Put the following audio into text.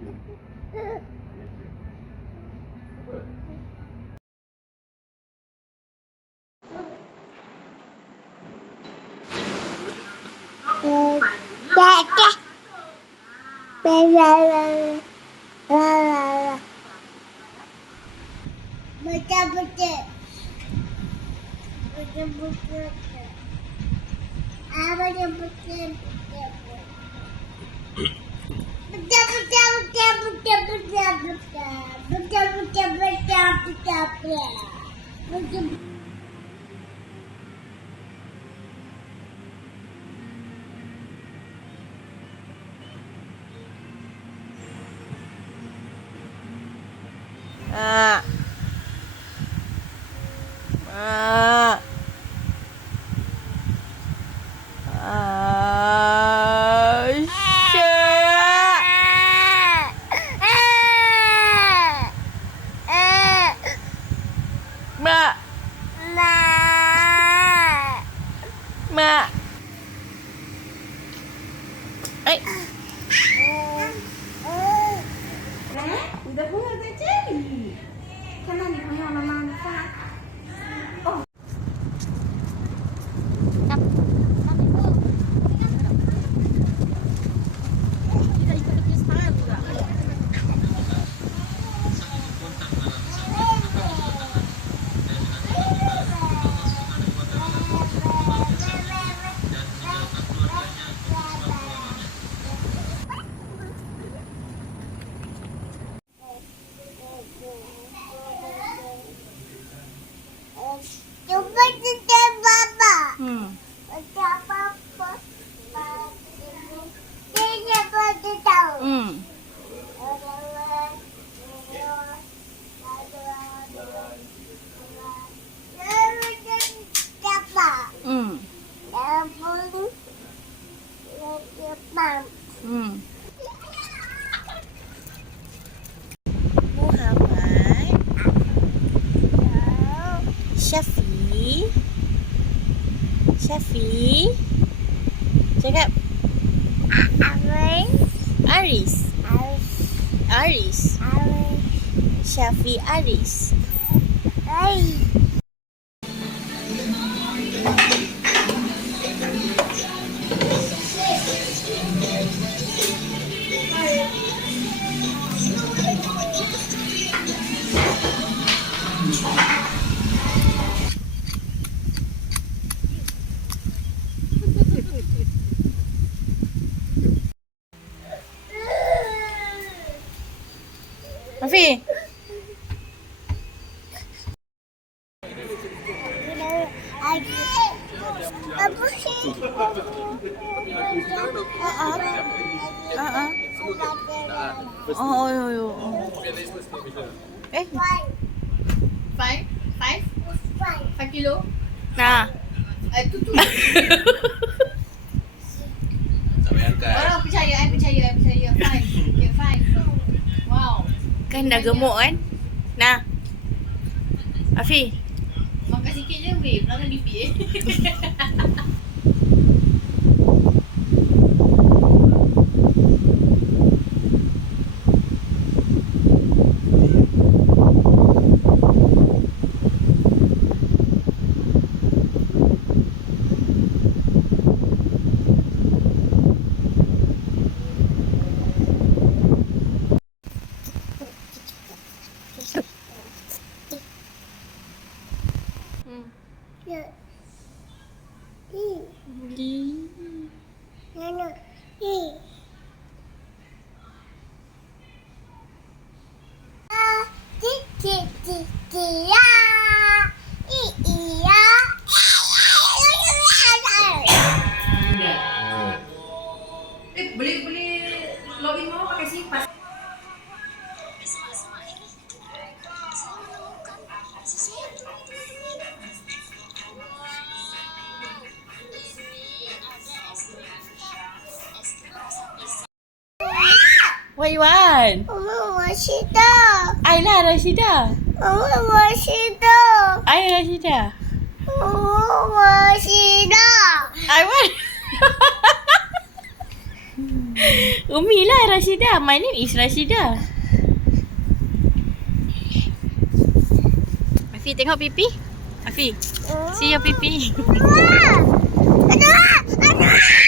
不见不见不见不见不见不见不见不见不见不见不见不见不见不 哎，哎，你的朋友在这里，看到你朋友了吗？你。Hmm. Muhammad Syafi Syafi Cakap. Aris. Aris. Syafi Aris. Afi Apa sih? Ah ah yo Eh Five, five, five kilo. Nah tu Kan nagamuan? Na. Afi. Makasih kaya weh, belakang DP eh. 一，一，那个一，啊，几几几几呀？What you want? Mama masih dah. I lah Rashida Mama masih dah. I Rashida Mama masih dah. I want Umi lah Rashida. My name is Rashida. Afi tengok pipi. Afi. See your pipi. Ayo!